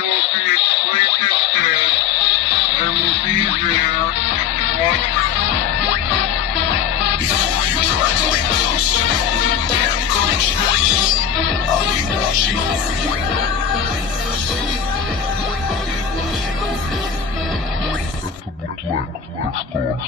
will be exploited dead. They will be there watching. Before you try to leave the house, damn creatures, I'll be watching over you. Это бутлег, так что он